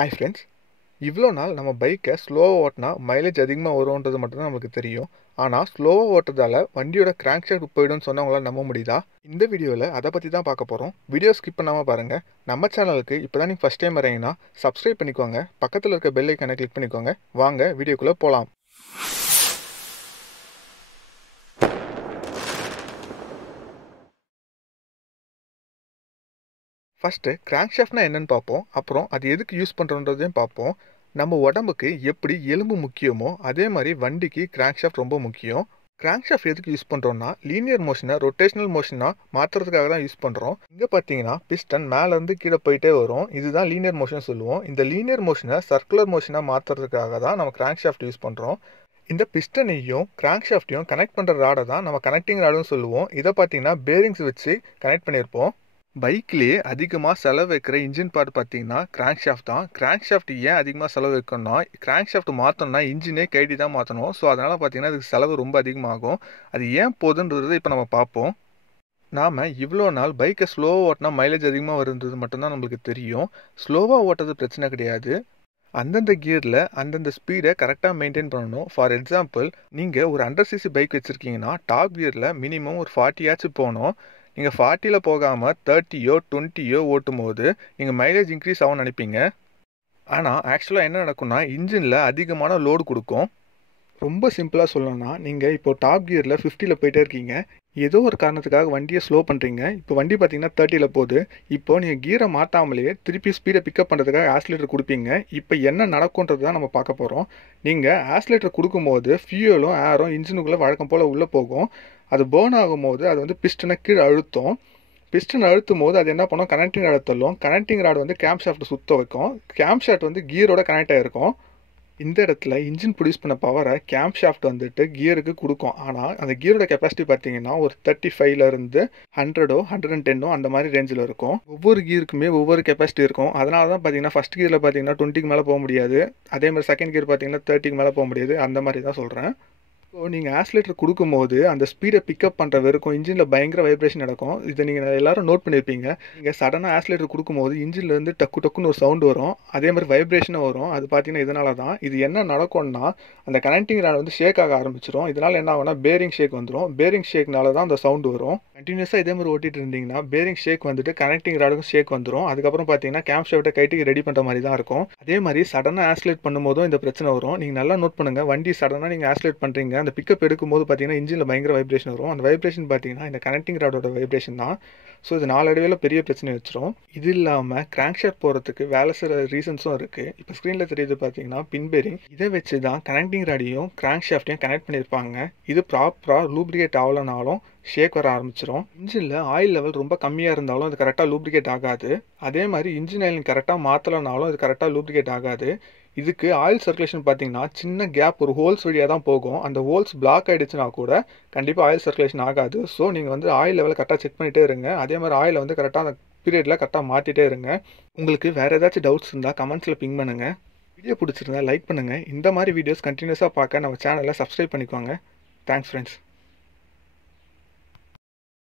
Hi friends, இவ்வளோ நாள் நம்ம பைக்கை ஸ்லோவாக ஓட்டினா மைலேஜ் அதிகமாக வரும்ன்றது மட்டும்தான் நமக்கு தெரியும். ஆனால் ஸ்லோவாக ஓட்டுறதால வண்டியோட கிராங்க் ஷாஃப்ட் போயிடும்னு சொன்னவங்களால நம்ப முடியுதா? இந்த வீடியோவில் அதை பற்றி தான் பார்க்க போகிறோம். வீடியோ ஸ்கிப் பண்ணாமல் பாருங்கள். நம்ம சேனலுக்கு இப்போ தான் நீங்கள் ஃபஸ்ட் டைம் வரீங்கன்னா சப்ஸ்கிரைப் பண்ணிக்கோங்க. பக்கத்தில் இருக்க பெல் ஐக்கானை கிளிக் பண்ணிக்கோங்க. வாங்க வீடியோக்குள்ளே போகலாம். ஃபஸ்ட்டு கிராங்க் ஷாஃப்ட்னா என்னன்னு பார்ப்போம். அப்புறம் அது எதுக்கு யூஸ் பண்ணுறோன்றதையும் பார்ப்போம். நம்ம உடம்புக்கு எப்படி எலும்பு முக்கியமோ அதே மாதிரி வண்டிக்கு கிராங்க் ஷாஃப்ட் ரொம்ப முக்கியம். கிராங்க் ஷாஃப்ட் எதுக்கு யூஸ் பண்ணுறோம்னா லீனியர் மோஷனை ரொட்டேஷனல் மோஷனாக மாற்றுறதுக்காக தான் யூஸ் பண்ணுறோம். இங்கே பார்த்தீங்கன்னா பிஸ்டன் மேலேருந்து கீழே போயிட்டே வரும். இதுதான் லீனியர் மோஷன் சொல்லுவோம். இந்த லீனியர் மோஷனை சர்க்குலர் மோஷனாக மாற்றுறதுக்காக தான் நம்ம கிராங்க் ஷாஃப்ட் யூஸ் பண்ணுறோம். இந்த பிஸ்டனையும் கிராங்க் ஷாஃப்டையும் கனெக்ட் பண்ணுற ராடை தான் நம்ம கனெக்டிங் ராடுன்னு சொல்லுவோம். இதை பார்த்தீங்கன்னா பேரிங்ஸ் வச்சு கனெக்ட் பண்ணியிருப்போம். பைக்லேயே அதிகமாக செலவு வைக்கிற இன்ஜின் பார்ட் பார்த்தீங்கன்னா கிராங்க் ஷாஃப்ட் தான். கிராங்க் ஷாஃப்ட் ஏன் அதிகமாக செலவு வைக்கணும்னா கிராங்க் ஷாஃப்ட் மாற்றணும்னா இன்ஜினே கைடி தான் மாற்றணும். ஸோ அதனால் பார்த்தீங்கன்னா அதுக்கு செலவு ரொம்ப அதிகமாகும். அது ஏன் போகுதுன்றது இப்போ நம்ம பார்ப்போம். நாம் இவ்வளோ நாள் பைக்கை ஸ்லோவாக ஓட்டினா மைலேஜ் அதிகமாக வருன்றது மட்டும்தான் நம்மளுக்கு தெரியும். ஸ்லோவாக ஓட்டுறது பிரச்சனை கிடையாது. அந்தந்த கியரில் அந்தந்த ஸ்பீடை கரெக்டாக மெயின்டைன் பண்ணணும். ஃபார் எக்ஸாம்பிள், நீங்கள் ஒரு 100 cc பைக் வச்சுருக்கீங்கன்னா டாப் கியரில் மினிமம் ஒரு 40 ஆச்சு போகணும். நீங்கள் 40ல் போகாமல் 30யோ 20யோ ஓட்டும் போது நீங்கள் மைலேஜ் இன்க்ரீஸ் ஆகும்னு நினைப்பீங்க. ஆனால் ஆக்சுவலாக என்ன நடக்கும்னா இன்ஜினில் அதிகமான லோடு கொடுக்கும். ரொம்ப சிம்பிளாக சொல்லணும்னா நீங்கள் இப்போ டாப் கியரில் 50ல் போயிட்டே இருக்கீங்க. ஏதோ ஒரு காரணத்துக்காக வண்டியை ஸ்லோ பண்ணுறீங்க. இப்போ வண்டி பார்த்தீங்கன்னா 30ல் போகுது. இப்போ நீங்கள் கியரை மாற்றாமலேயே திருப்பி ஸ்பீடை பிக்கப் பண்ணுறதுக்காக ஆக்சிலேட்டர் கொடுப்பீங்க. இப்போ என்ன நடக்கும்ன்றது தான் நம்ம பார்க்க போகிறோம். நீங்கள் ஆக்சிலேட்டர் கொடுக்கும்போது ஃபியூலும் ஏரும் இன்ஜினுக்குள்ளே வழக்கம் போல் உள்ளே போகும். அது பேர்ன் ஆகும்போது அது வந்து பிஸ்டனை கீழே அழுத்தும். பிஸ்டன் அழுத்தும் போது அது என்ன பண்ணும், கனெக்டிங் ராடு தள்ளும். கனெக்டிங் ராடு வந்து கேம் ஷாஃப்ட் சுற்ற வைக்கும். கேம் ஷாஃப்ட் வந்து கியரோட கனெக்ட் ஆகிருக்கும். இந்த இடத்துல இன்ஜின் ப்ரொடியூஸ் பண்ண பவரை கேம் ஷாஃப்ட் வந்துட்டு கியருக்கு கொடுக்கும். ஆனால் அந்த கியரோட கெப்பாசிட்டி பார்த்தீங்கன்னா ஒரு 35லேருந்து 100ஓ 110ஓ அந்த மாதிரி ரேஞ்சில் இருக்கும். ஒவ்வொரு கியருக்குமே ஒவ்வொரு கெப்பாசிட்டி இருக்கும். அதனால தான் பார்த்தீங்கன்னா ஃபஸ்ட் கியரில் பார்த்தீங்கன்னா 20க்கு மேலே போக முடியாது. அதே மாதிரி செகண்ட் கியர் பார்த்தீங்கன்னா 30க்கு மேலே போக முடியாது. அந்த மாதிரி தான் சொல்கிறேன். ஸோ நீங்கள் ஆக்சிலேட்டர் கொடுக்கும்போது அந்த ஸ்பீடை பிக்கப் பண்ணுற வரைக்கும் இன்ஜினில் பயங்கர வைப்ரேஷன் நடக்கும். இதை நீங்கள் எல்லாரும் நோட் பண்ணியிருப்பீங்க. நீங்கள் சடனாக ஆக்சிலேட்டர் கொடுக்கும்போது இன்ஜின்லேருந்து டக்குன்னு ஒரு சவுண்டு வரும். அதே மாதிரி வைப்ரேஷனும் வரும். அது பார்த்தீங்கன்னா இதனால தான். இது என்ன நடக்கும்னா அந்த கனெக்டிங் ராட் வந்து ஷேக் ஆக ஆரம்பிச்சிடும். இதனால் என்ன ஆகும்னா பேரிங் ஷேக் வந்துடும். பேரிங் ஷேக்னால தான் அந்த சவுண்டு வரும். கண்டினியூஸாக இதே மாதிரி ஓட்டிட்டு இருந்தீங்கன்னா பேரிங் ஷேக் வந்துட்டு கனெக்டிங் ராடுக்கும் ஷேக் வந்துடும். அதுக்கப்புறம் பார்த்தீங்கன்னா கேம் ஷாஃப்ட்டை கைட்டுக்கு ரெடி பண்ணுற மாதிரி தான் இருக்கும். அதே மாதிரி சடனாக ஆக்சிலேட் பண்ணும்போதும் இந்த பிரச்சனை வரும். நீங்கள் நல்லா நோட் பண்ணுங்கள். வண்டி சடனாக நீங்கள் ஆக்சிலேட் பண்ணுறீங்க, அந்த பிக்கப் எடுக்கும்போது பார்த்தீங்கன்னா இன்ஜினில் பயங்கர வைப்ரேஷன் வரும். அந்த வைப்ரேஷன் பார்த்தீங்கன்னா இந்த கனெக்டிங் ராடோட வைப்ரேஷன் தான். ஸோ இது நாளடைவில் பெரிய பிரச்சனை வச்சிரும். இது இல்லாமல் கிராங்க் ஷாஃப்ட் போகிறதுக்கு வேலை சில ரீசன்ஸும் இருக்குது. இப்போ ஸ்க்ரீனில் தெரியுது பார்த்தீங்கன்னா பின் பேரிங். இதை வச்சு தான் கனெக்டிங் ராடையும் கிராங்க் ஷாஃப்ட்டையும் கனெக்ட் பண்ணியிருப்பாங்க. இது ப்ராப்பராக லூப்ரிகேட் ஆகலைனாலும் ஷேக் வர ஆரம்பிச்சிடும். இன்ஜினில் ஆயில் லெவல் ரொம்ப கம்மியாக இருந்தாலும் அது கரெக்டாக லூப்ரிகேட் ஆகாது. அதே மாதிரி இன்ஜின் ஆயில் கரெக்டாக மாற்றலைனாலும் அது கரெக்டாக லூப்ரிகேட் ஆகாது. இதுக்கு ஆயில் சர்க்குலேஷன் பார்த்தீங்கன்னா சின்ன கேப் ஒரு ஹோல்ஸ் வழியாக தான் போகும். அந்த ஹோல்ஸ் பிளாக் ஆகிடுச்சுன்னா கூட கண்டிப்பாக ஆயில் சர்க்குலேஷன் ஆகாது. ஸோ நீங்கள் வந்து ஆயில் லெவலை கரெக்டாக செக் பண்ணிகிட்டே இருங்க. அதே மாதிரி ஆயிலை வந்து கரெக்டாக அந்த பீரியடில் கரெக்டாக மாற்றிட்டே இருங்க. உங்களுக்கு வேறு ஏதாச்சும் டவுட்ஸ் இருந்தால் கமெண்ட்ஸில் பிங் பண்ணுங்கள். வீடியோ பிடிச்சிருந்தா லைக் பண்ணுங்கள். இந்த மாதிரி வீடியோஸ் கண்டினியூஸாக பார்க்க நம்ம சேனலை சப்ஸ்கிரைப் பண்ணிக்கோங்க. Thanks friends.